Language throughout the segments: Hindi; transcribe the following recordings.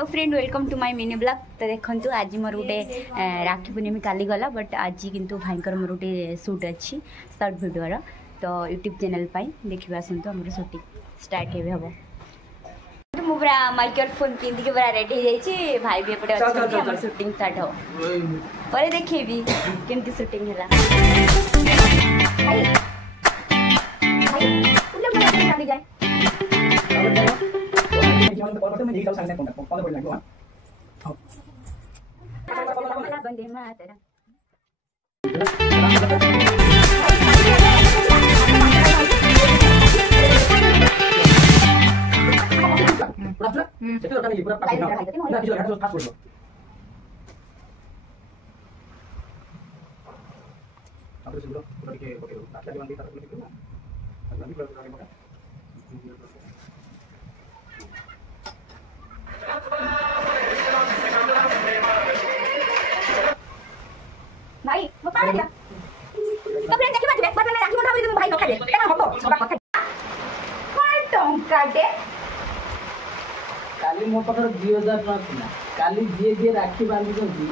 तो friend welcome to my mini blog. तो देखो आज मोर गोटे राखी पूर्णिमा काली गला बट आज किंतु भाईकर मोर गोटे शूट अच्छी सर्ट भिडियोर तो यूट्यूब चैनल देखिए आसतु आम शूटिंग स्टार्ट हे हम। तो मुझे पूरा माइक्रोफोन पिंधिक पूरा रेडी हो जाइए भाई भी एपटे अच्छे शूटिंग स्टार्ट हो पर देखी केमती शूटिंग है। भाई वो पानी दिया तो फ्रेंड देखि बात में राखी मुठा तुम भाई नखा दे केना हबो सब कथा कोन टंका दे काली मो पाखर 2000 टका थिला काली जे राखी बांधी दंती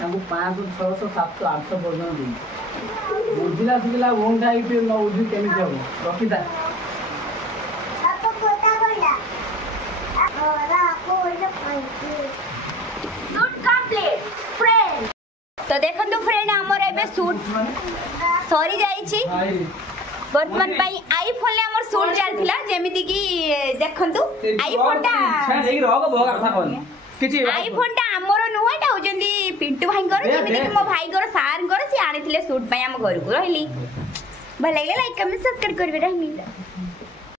ताको 500 600 700 800 पर्यंत दी बुझिला सिला ओंडा इते न उजी केमी जाबो रखिता अब कोटा बोला ओरा को ये पाइती शूट कंप्लीट फ्रेंड। तो देखो फ्रेंड हमर एबे शूट सरी जाईची वर्तमान पाई आईफोन ले हमर शूट चलथिला जेमिति की देखंतु आईफोन ता छा देई रहो भोगा कथा कोन किछि आईफोन ता हमर नुह एटा होजंदी पिंटू भाई कर जेमिति की मो भाई कर सार कर से आनिथिले शूट पई हम घर को रहली भल लागले लाइक कमेंट सब्सक्राइब करबे रहमी।